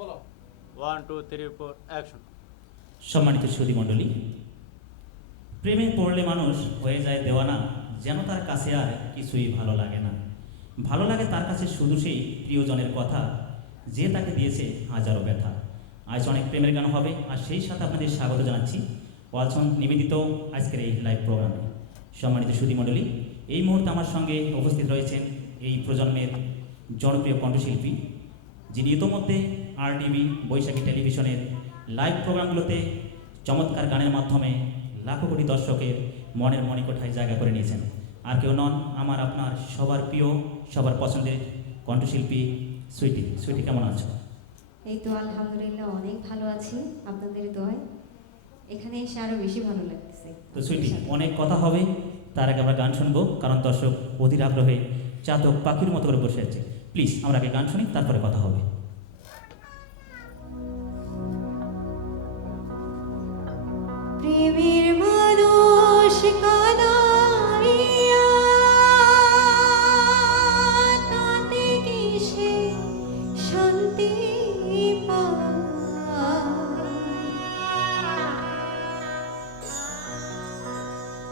1 2 3 4 action. সম্মানিত সুধী মণ্ডলী, প্রেমে পড়লে মানুষ হয়ে যায় দেওয়ানা, যেন তার কাছে আর কিছুই ভালো লাগে না। ভালো লাগে তার কাছে শুধু সেই প্রিয়জনের কথা, যে তাকে দিয়েছে হাজারো ব্যথা। আজ অনেক প্রেমের গান হবে, আর সেই সাথে আপনাদের স্বাগত জানাচ্ছি ওয়ালসন নিবেদিত আজকের এই লাইভ প্রোগ্রামে। সম্মানিত সুধী মণ্ডলী, এই মুহূর্তে আমার সঙ্গে উপস্থিত রয়েছেন এই প্রজন্মের জনপ্রিয় কণ্ঠশিল্পী, যিনি ইতোমধ্যে RTV বৈশাখী টেলিভিশনের লাইভ প্রোগ্রামগুলোতে চমৎকার গানের মাধ্যমে লাখো কোটি দর্শকের মনের মণিকোঠায় জায়গা করে নিয়েছেন। আর কেউ নন, আমার আপনার সবার প্রিয়, সবার পছন্দের কণ্ঠশিল্পী সুইটি। সুইটি, কেমন আছো? এই তো আলহামদুলিল্লাহ অনেক ভালো আছি আপনাদের দোয়ায়। এখানে এসে আরো বেশি ভালো লাগতেছে। তো সুইটি, অনেক কথা হবে, তার আগে আমরা গান শুনবো, কারণ দর্শক অধীর আগ্রহে চাতক পাখির মতো করে বসে আছে। প্লিজ আমরা আগে গান শুনি, তারপরে কথা হবে। প্রেমের মানুষ কাদাইয়া তাতে কি সে শান্তি পায়?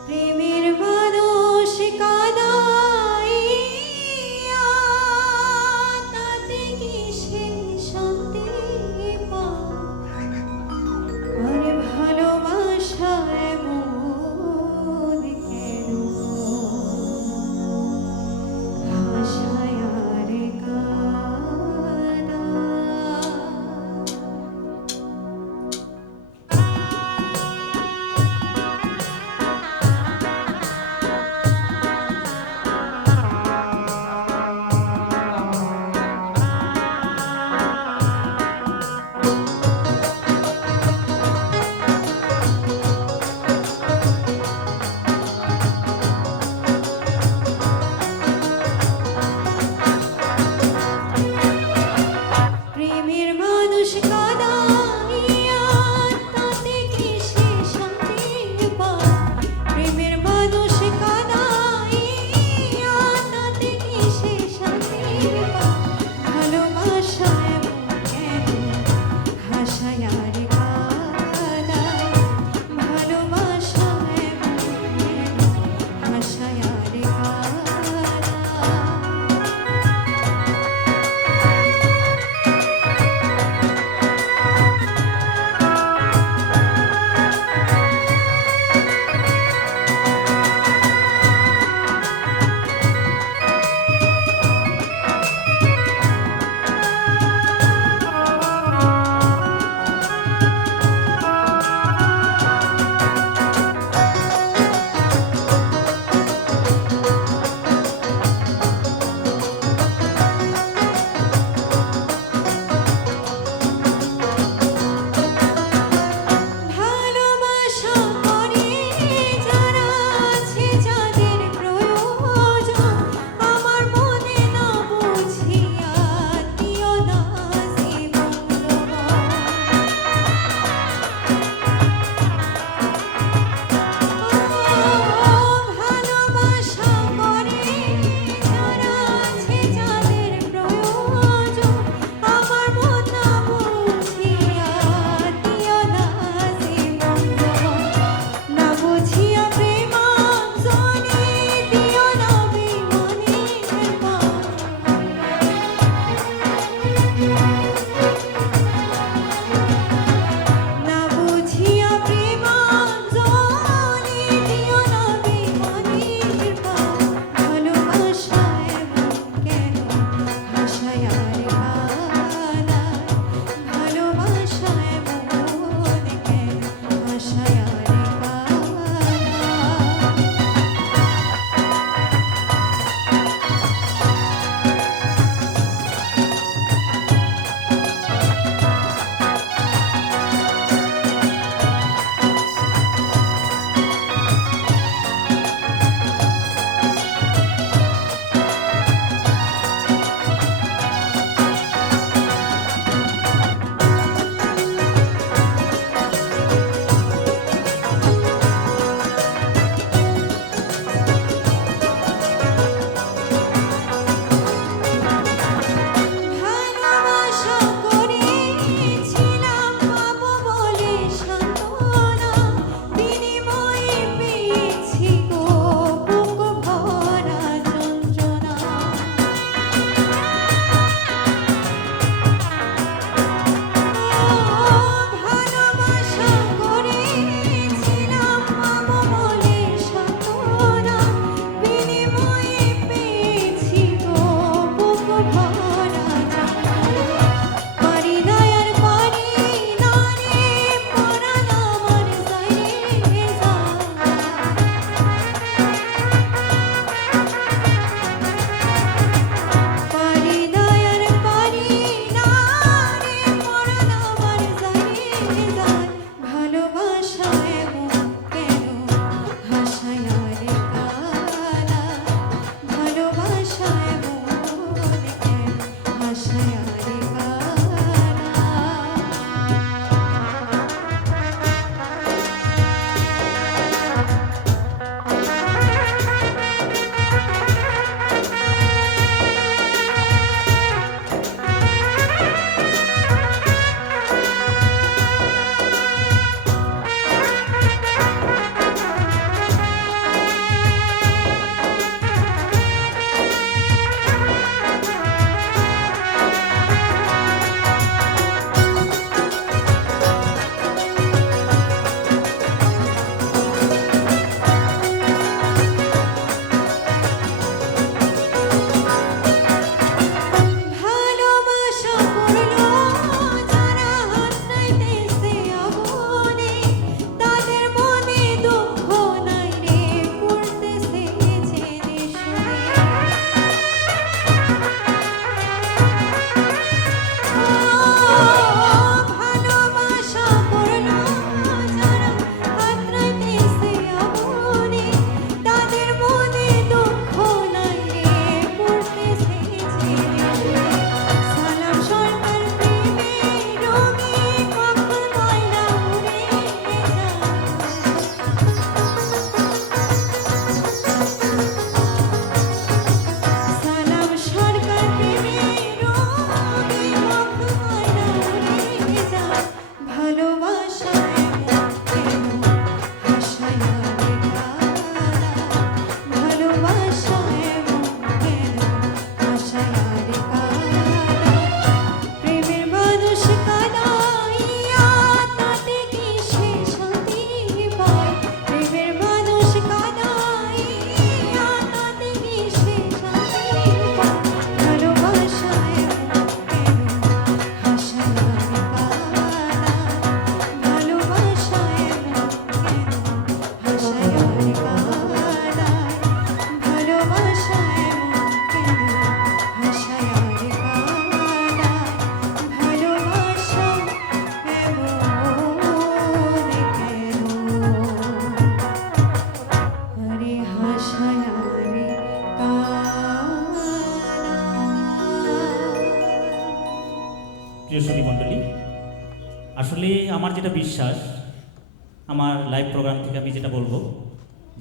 প্রেমের মানুষ কাদাইয়া তাতে কি সে মণ্ডলী, আসলে আমার যেটা বিশ্বাস, আমার লাইভ প্রোগ্রাম থেকে আমি যেটা বলবো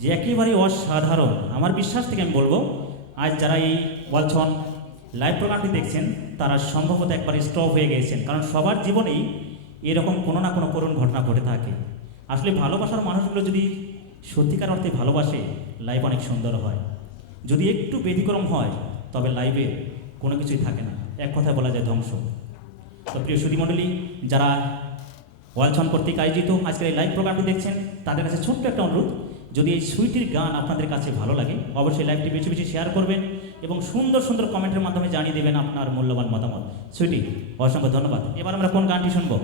যে একেবারে অসাধারণ, আমার বিশ্বাস থেকে আমি বলবো আজ যারা এই ওয়ালছন লাইভ প্রোগ্রামটি দেখছেন তারা সম্ভবত একবারে স্টপ হয়ে গিয়েছেন, কারণ সবার জীবনেই এরকম কোনো না কোনো করুণ ঘটনা ঘটে থাকে। আসলে ভালোবাসার মানুষগুলো যদি সত্যিকার অর্থে ভালোবাসে, লাইভ অনেক সুন্দর হয়। যদি একটু ব্যতিক্রম হয় তবে লাইভে কোনো কিছুই থাকে না, এক কথায় বলা যায় ধ্বংস। তো প্রিয় সুধীমণ্ডলী, যারা ওয়ালছন কর্তৃক আয়োজিত আজকের এই লাইভ প্রোগ্রামটি দেখছেন তাদের কাছে ছোট্ট একটা অনুরোধ, যদি এই সুইটির গান আপনাদের কাছে ভালো লাগে অবশ্যই লাইভটি বেশি বেশি শেয়ার করবেন এবং সুন্দর সুন্দর কমেন্টের মাধ্যমে জানিয়ে দেবেন আপনার মূল্যবান মতামত। সুইটি, অসংখ্য ধন্যবাদ। এবার আমরা কোন গানটি শুনবো?